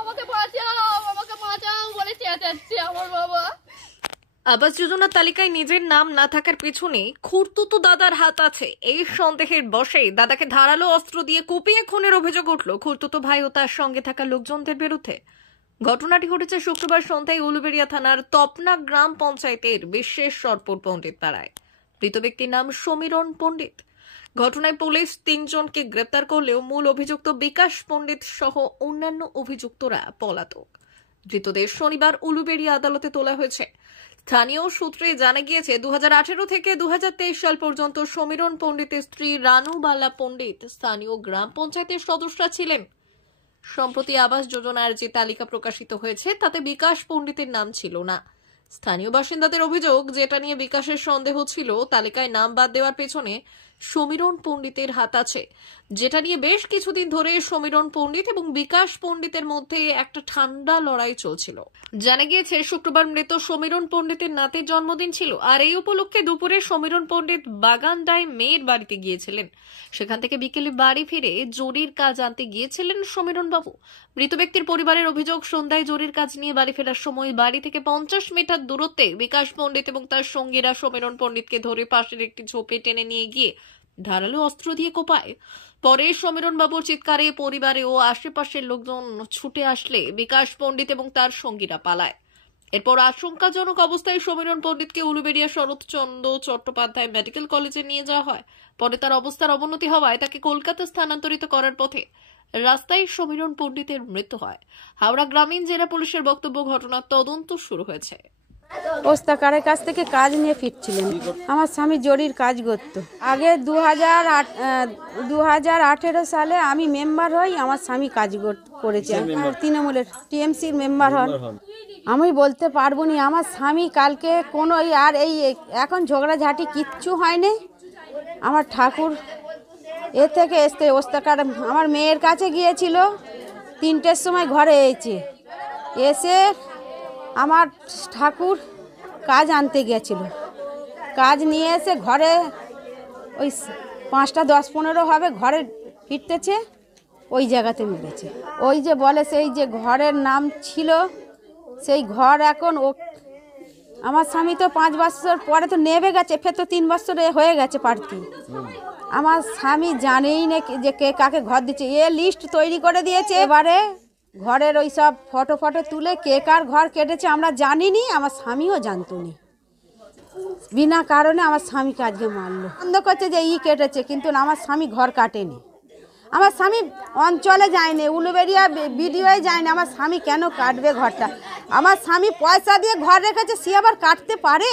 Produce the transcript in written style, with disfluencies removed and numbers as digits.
আমাকে বাঁচাও, আমাকে বাঁচাও বলে চেঁচাচ্ছে আমার বাবা। আবাস যোজনার তালিকায় নিজের নাম না থাকার পেছনে খুড়তুতো দাদার হাত আছে, এই সন্দেহের বশে দাদাকে ধারালো অস্ত্র দিয়ে কুপিয়ে খুনের অভিযোগ উঠল খুড়তুতো ভাই ও তার সঙ্গে থাকা লোকজনদের বিরুদ্ধে। ঘটনাটি ঘটেছে শুক্রবার সন্ধ্যায় উলুবেড়িয়া থানার তপনা গ্রাম পঞ্চায়েতের বিশ্বেশ্বরপুর পণ্ডিত পাড়ায়। মৃত ব্যক্তির নাম সমীরণ পণ্ডিত। ঘটনায় পুলিশ 3 জনকে গ্রেপ্তার করলেও মূল অভিযুক্ত বিকাশ পণ্ডিত সহ অন্যান্য অভিযুক্তরা পলাতক। ধৃতদের শনিবার উলুবেড়িয়া আদালতে তোলা হয়েছে। স্থানীয় সূত্রে জানা গিয়েছে 2018 থেকে 2023 সাল পর্যন্ত সমীরণ পণ্ডিতের স্ত্রী রানুবালা পণ্ডিত স্থানীয় গ্রাম পঞ্চায়েতের সদস্য ছিলেন। সম্প্রতি আবাস যোজনার যে তালিকা প্রকাশিত হয়েছে তাতে বিকাশ পণ্ডিতের নাম ছিল না। স্থানীয় বাসিন্দাদের অভিযোগ, যেটা নিয়ে বিকাশের সন্দেহ ছিল তালিকায় নাম বাদ দেওয়ার পেছনে সমীরণ পণ্ডিতের হাত আছে, যেটা নিয়ে বেশ কিছুদিন ধরে সমীরণ পণ্ডিত এবং বিকাশ পণ্ডিতের মধ্যে একটা ঠান্ডা লড়াই চলছিল। জানা গিয়েছে শুক্রবার মৃত সমীরণ পণ্ডিতের নাতির জন্মদিন ছিল, আর এই উপলক্ষে দুপুরে সমীরণ পণ্ডিত বাগানডায় মেয়ের বাড়িতে গিয়েছিলেন। সেখান থেকে বিকেলে বাড়ি ফিরে জরির কাজ আনতে গিয়েছিলেন সমীরণ বাবু। মৃত ব্যক্তির পরিবারের অভিযোগ, সন্ধ্যায় জরির কাজ নিয়ে বাড়ি ফেরার সময় বাড়ি থেকে 50 মিটার দূরত্বে বিকাশ পণ্ডিত এবং তার সঙ্গীরা সমীরণ পণ্ডিতকে ধরে পাশের একটি ঝোপে টেনে নিয়ে গিয়ে ধারালো অস্ত্র দিয়ে কোপায়। পরে সমীরণ বাবুর চিৎকারে পরিবারে ও আশেপাশের লোকজন ছুটে আসলে বিকাশ পণ্ডিত এবং তার সঙ্গীরা পালায়। এরপর আশঙ্কাজনক অবস্থায় সমীরণ পণ্ডিতকে উলুবেড়িয়া শরৎচন্দ্র চট্টোপাধ্যায় মেডিকেল কলেজে নিয়ে যাওয়া হয়। পরে তার অবস্থার অবনতি হওয়ায় তাকে কলকাতা স্থানান্তরিত করার পথে রাস্তায় সমীরণ পণ্ডিতের মৃত্যু হয়। হাওড়া গ্রামীণ জেলা পুলিশের বক্তব্য, ঘটনার তদন্ত শুরু হয়েছে। ওস্তাকারের কাছ থেকে কাজ নিয়ে ফিরছিলেন। আমার স্বামী জরির কাজ করতো। আগে 2018 সালে আমি মেম্বার হই, আমার স্বামী কাজ করেছে তৃণমূলের টিএমসির মেম্বার হন। আমি বলতে পারবো না, আমার স্বামী কালকে কোনো আর এই এখন ঝগড়াঝাটি কিচ্ছু হয়নি। আমার ঠাকুর এ থেকে এসতে ওস্তাকার আমার মেয়ের কাছে গিয়েছিল, 3টের সময় ঘরে এসে আমার ঠাকুর কাজ আনতে গিয়েছিল। কাজ নিয়ে এসে ঘরে ওই 5টা 10-15 হবে, ঘরে ফিরতেছে ওই জায়গাতে মিলেছে। ওই যে বলে সেই যে ঘরের নাম ছিল সেই ঘর এখন ও আমার স্বামী তো 5 বছর পরে তো নেবে গেছে, ফের তো 3 বছর হয়ে গেছে প্রার্থী। আমার স্বামী জানেই না যে কে কাকে ঘর দিচ্ছে, এ লিস্ট তৈরি করে দিয়েছে। এবারে ঘরের ওই সব ফটো তুলে কে কার ঘর কেটেছে আমরা জানিনি, আমার স্বামীও জানতো না। বিনা কারণে আমার স্বামীকে আজকে মারলো। বন্ধ করছে যে কেটেছে, কিন্তু আমার স্বামী ঘর কাটেনি। আমার স্বামী অঞ্চলে যায়নি, উলুবেড়িয়া বিডিওয়ে যায়নি। আমার স্বামী কেন কাটবে ঘরটা? আমার স্বামী পয়সা দিয়ে ঘর রেখেছে, সে আবার কাটতে পারে?